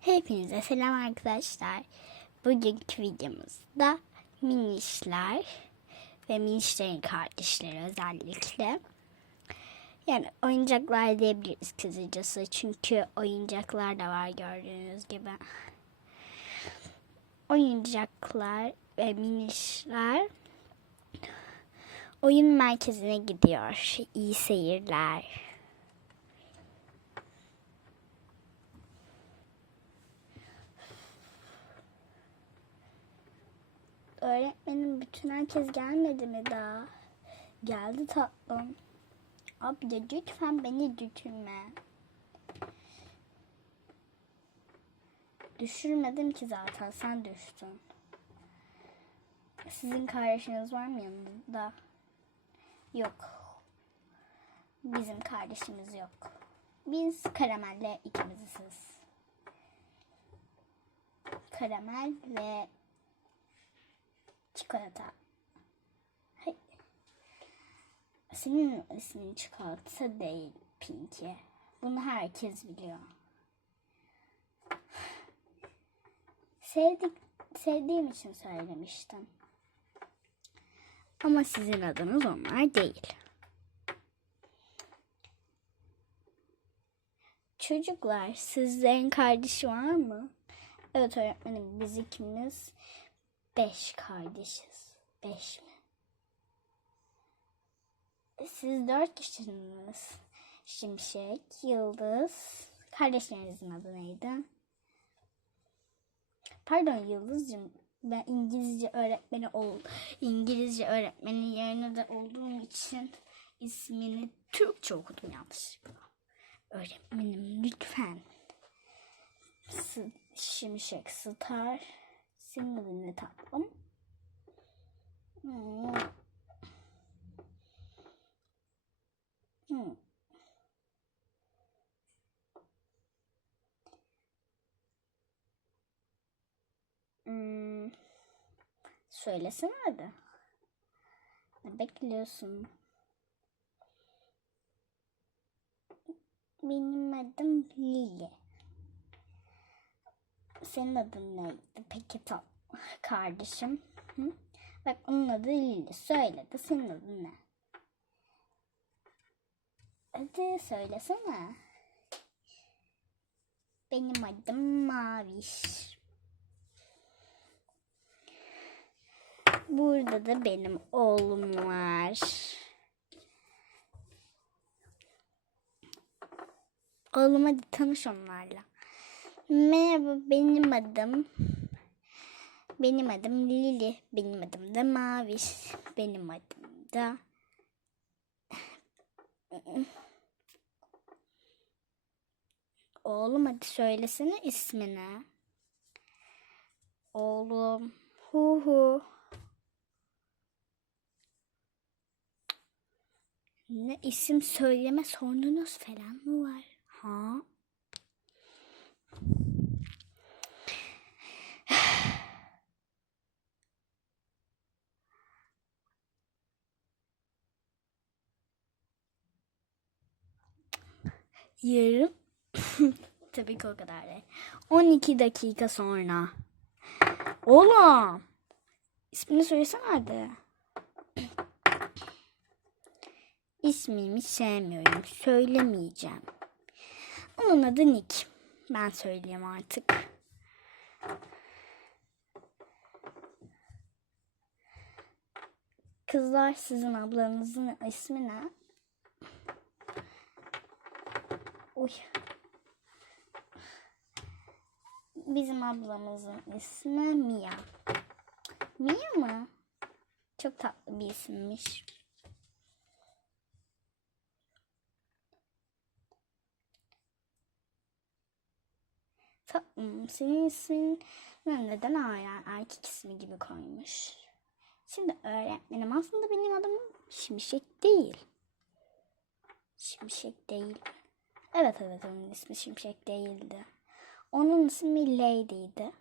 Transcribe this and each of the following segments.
Hepinize selam arkadaşlar. Bugünkü videomuzda minişler ve minişlerin kardeşleri özellikle. Yani oyuncaklar diyebiliriz kısacası. Çünkü oyuncaklar da var gördüğünüz gibi. Oyuncaklar ve minişler oyun merkezine gidiyor. İyi seyirler. Öğretmenim bütün herkes gelmedi mi daha? Geldi tatlım. Abla lütfen beni düşürme. Düşürmedim ki zaten sen düştün. Sizin kardeşiniz var mı yanınızda? Yok. Bizim kardeşimiz yok. Biz karamelle ikimiziz. Karamel ve çikolata. Hay. Senin ismin çikolata değil Pinky. Bunu herkes biliyor. Sevdik, sevdiğim için söylemiştim. Ama sizin adınız onlar değil. Çocuklar sizlerin kardeşi var mı? Evet öğretmenim biz ikimiz beş kardeşiz. Beş mi? Siz dört kişisiniz. Şimşek, Yıldız. Kardeşlerinizin adı neydi? Pardon Yıldız'cığım. Ben İngilizce öğretmeni ol İngilizce öğretmeni yerine de olduğum için ismini Türkçe okudum yanlışlıkla. Öğretmenim lütfen. S Şimşek Star. Senin adın ne tatlım? Hmm. Hmm. Hmm. Söylesene hadi. Ne bekliyorsun? Benim adım Lili. Senin adın neydi? Peki tam kardeşim. Hı? Bak onun adı Lili. Söyledi. Senin adın ne? Hadi söylesene. Benim adım Maviş. Burada da benim oğlum var. Oğlum hadi tanış onlarla. Merhaba benim adım benim adım Lili. Benim adım da Maviş. Benim adım da Oğlum hadi söylesene ismini. Oğlum. Hu hu. Ne isim söyleme sorununuz falan mı var? Ha? Yarım. Tabii ki o kadar değil. 12 dakika sonra. Oğlum. İsmini söylesene hadi. İsmimi sevmiyorum. Söylemeyeceğim. Onun adı Nick. Ben söyleyeyim artık. Kızlar sizin ablanızın ismi ne? Uy. Bizim ablamızın ismi Mia. Mia mı? Çok tatlı bir isimmiş. Tatlım, senin ismin neden hala erkek ismi gibi koymuş? Şimdi öğretmenim aslında benim adım Şimşek değil. Şimşek değil. Evet evet onun ismi Şimşek değildi. Onun ismi Lady'ydi.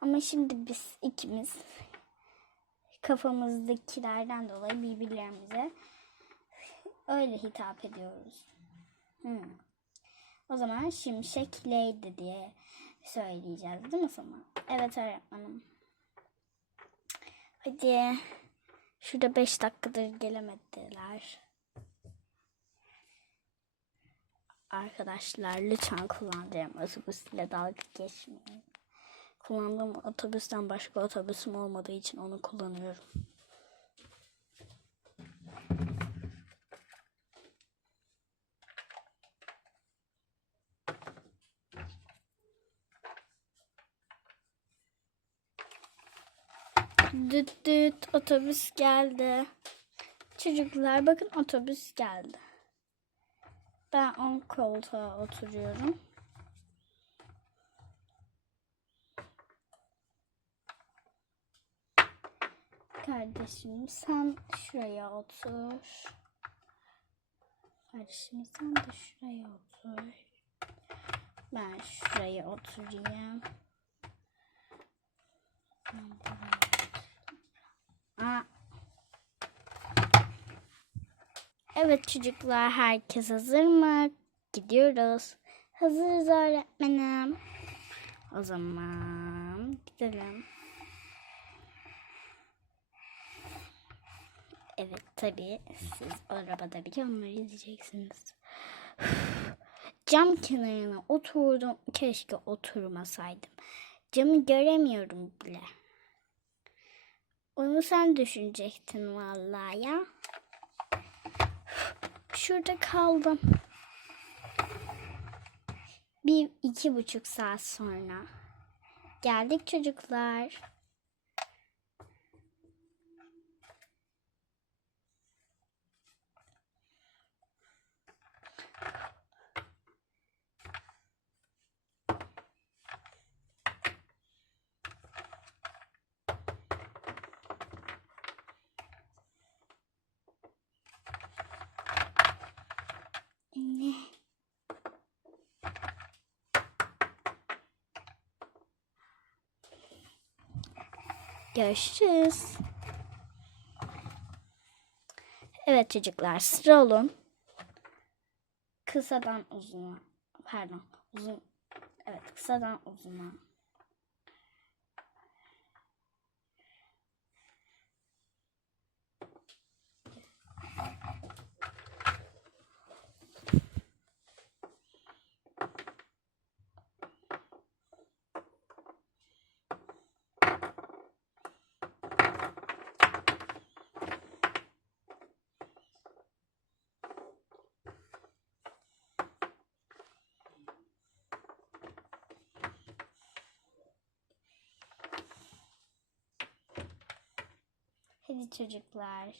Ama şimdi biz ikimiz kafamızdakilerden dolayı birbirlerimize öyle hitap ediyoruz. Hmm. O zaman Şimşek Lady diye söyleyeceğiz değil mi sana? Evet öğretmenim. Hadi. Şurada 5 dakikadır gelemediler. Arkadaşlar lütfen kullandığım otobüsle dalga geçmeyin. Kullandığım otobüsten başka otobüsüm olmadığı için onu kullanıyorum. Düt düt otobüs geldi. Çocuklar bakın otobüs geldi. Ben on koltuğa oturuyorum. Kardeşim sen şuraya otur. Kardeşim sen de şuraya otur. Ben şuraya oturayım. Ben buraya Aa. Evet çocuklar herkes hazır mı? Gidiyoruz. Hazırız öğretmenim. O zaman gidelim. Evet tabii siz arabada bile onları izleyeceksiniz. Cam kenarına oturdum. Keşke oturmasaydım. Camı göremiyorum bile. Onu sen düşünecektin vallahi ya. Şurada kaldım. Bir iki buçuk saat sonra. Geldik çocuklar. Ne? Görüşürüz. Evet çocuklar sıra olun. Kısadan uzuna. Pardon. Uzun. Evet kısadan uzuna. Hadi çocuklar.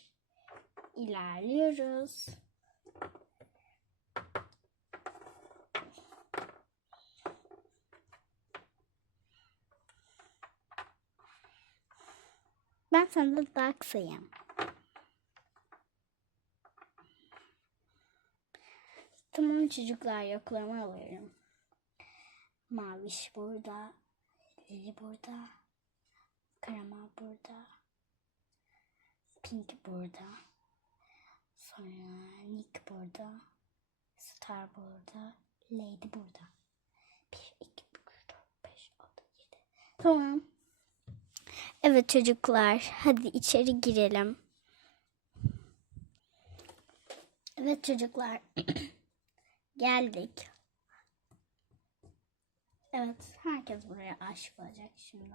ilerliyoruz. Ben sana daha kısayım. Tamam çocuklar yoklama alıyorum. Maviş burada. Lili burada. Karama burada. Pink burada. Sonra Nick burada. Star burada. Lady burada. 1, 2, 3, 4, 5, 6, 7. Tamam. Evet çocuklar. Hadi içeri girelim. Evet çocuklar. Geldik. Evet. Herkes buraya aşık olacak şimdi.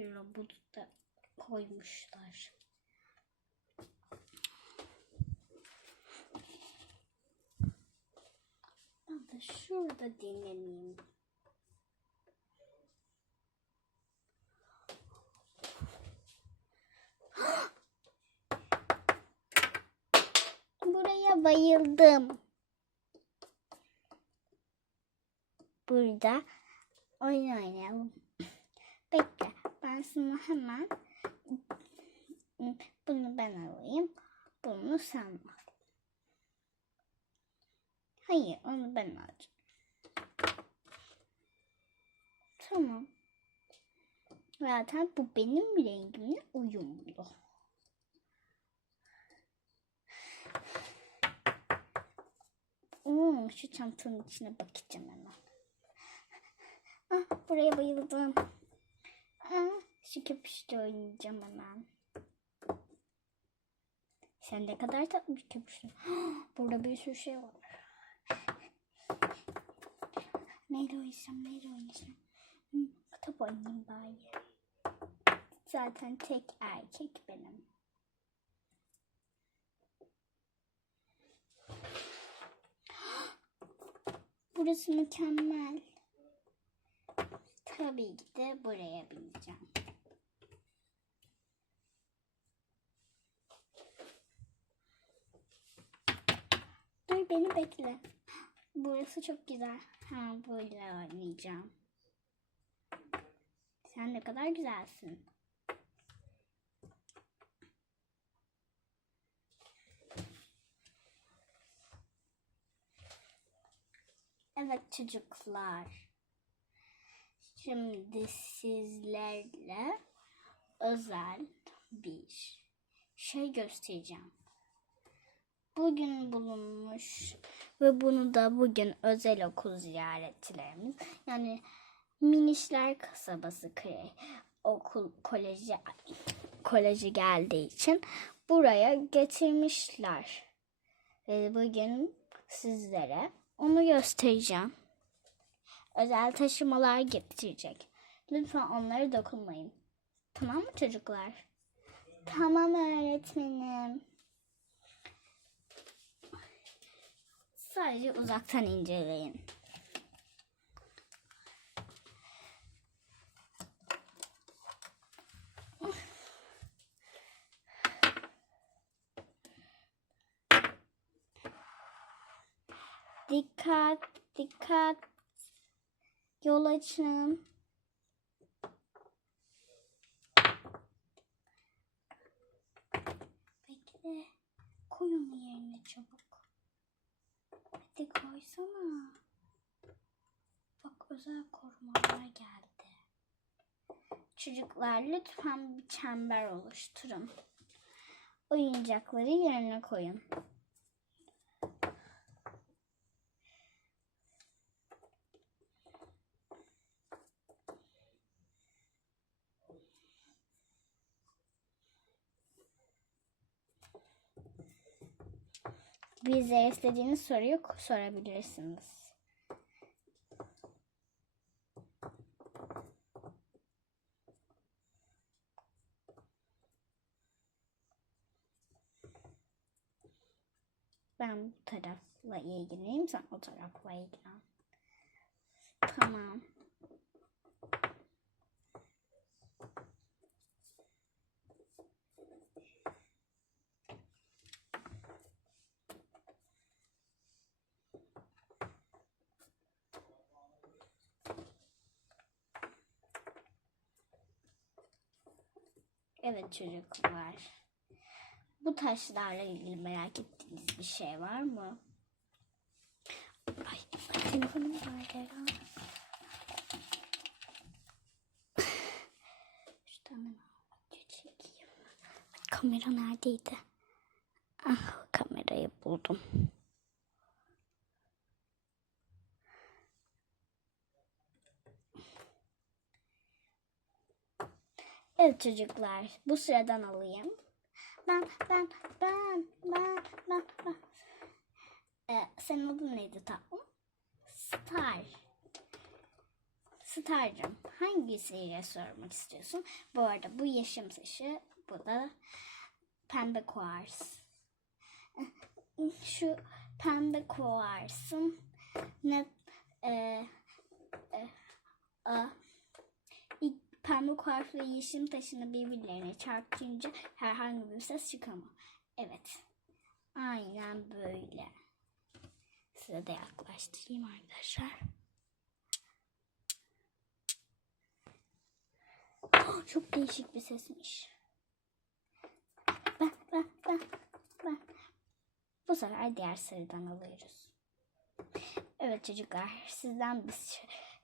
Şöyle bu da koymuşlar. Ben de şurada dinleneyim. Buraya bayıldım. Burada oyun oynayalım. Bekle. Ben sana hemen bunu ben alayım. Bunu sen al. Hayır onu ben alacağım. Tamam. Zaten bu benim rengimle uyumlu. Hmm, şu çantanın içine bakacağım hemen. Ah, buraya bayıldım. Ah, şu köpüşle oynayacağım hemen. Sen ne kadar tatlı bir köpüşlü. Burada bir sürü şey var. Neyle oynayacağım, neyle oynayacağım? Hmm, top oynayayım bari. Zaten tek erkek benim. Burası mükemmel. Tabii ki de buraya bineceğim. Dur beni bekle. Burası çok güzel. Ha böyle oynayacağım. Sen ne kadar güzelsin. Evet çocuklar. Şimdi sizlerle özel bir şey göstereceğim. Bugün bulunmuş ve bunu da bugün özel okul ziyaretçilerimiz yani Minişler kasabası kre, okul koleji koleji geldiği için buraya getirmişler. Ve bugün sizlere onu göstereceğim. Özel taşımalar getirecek. Lütfen onlara dokunmayın. Tamam mı çocuklar? Tamam öğretmenim. Sadece uzaktan inceleyin. Dikkat, dikkat. Yol açın. Bekle. Koy onu yerine çabuk. Hadi koysana. Bak özel korumalar geldi. Çocuklar lütfen bir çember oluşturun. Oyuncakları yerine koyun. Bize istediğiniz soruyu sorabilirsiniz. Ben bu tarafla ilgileneyim, sen o tarafla ilgilen. Tamam. Evet çocuklar. Bu taşlarla ilgili merak ettiğiniz bir şey var mı? Ay, telefonum nerede ya? Şuradan çekeyim. Kamera neredeydi? Ah kamerayı buldum. Evet çocuklar, bu sıradan alayım. Ben, ben, ben, ben, ben, ben. Ee, senin adın neydi tatlım? Star. Star'cığım, hangisiyle sormak istiyorsun? Bu arada bu yeşim taşı, bu da pembe kuars. Şu pembe kuarsın ne e, e, a, pembe kuars ve yeşim taşını birbirlerine çarpınca herhangi bir ses çıkamıyor. Evet. Aynen böyle. Size de yaklaştırayım arkadaşlar. Oh, Çok değişik bir sesmiş. Ben, ben, ben, ben. Bu sefer diğer sarıdan alıyoruz. Evet çocuklar, sizden bir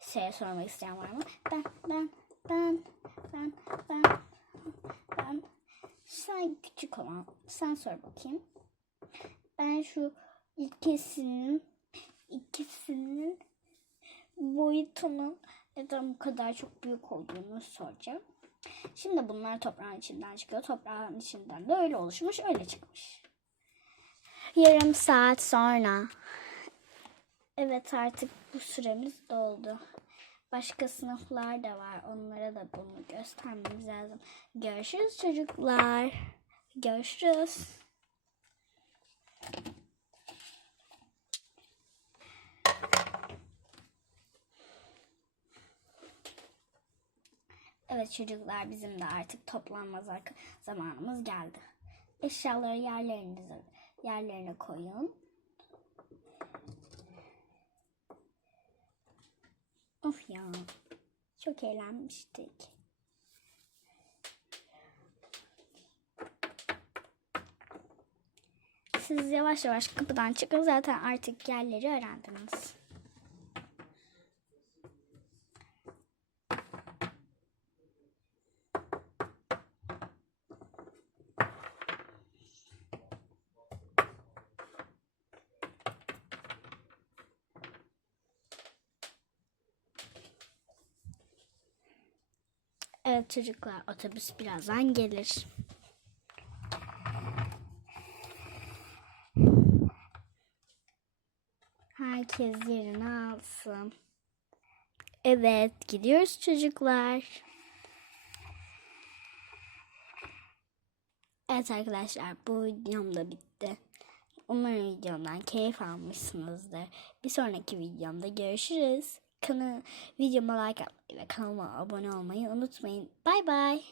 şey sormak isteyen var mı? Ben, ben, ben, ben, ben, ben. Sen küçük olan, sen sor bakayım. Ben şu ilkesinin ikisinin boyutunun neden bu kadar çok büyük olduğunu soracağım. Şimdi bunlar toprağın içinden çıkıyor. Toprağın içinden de öyle oluşmuş, öyle çıkmış. Yarım saat sonra. Evet artık bu süremiz doldu. Başka sınıflar da var. Onlara da bunu göstermemiz lazım. Görüşürüz çocuklar. Görüşürüz. Evet çocuklar bizim de artık toplanma zamanımız geldi. Eşyaları yerlerinize yerlerine koyun. Of ya. Çok eğlenmiştik. Siz yavaş yavaş kapıdan çıkın zaten artık yerleri öğrendiniz. Çocuklar otobüs birazdan gelir. Herkes yerini alsın. Evet gidiyoruz çocuklar. Evet arkadaşlar bu videom da bitti. Umarım videomdan keyif almışsınızdır. Bir sonraki videomda görüşürüz. Kanal, videoma like atmayı ve kanalıma abone olmayı unutmayın. Bay bay.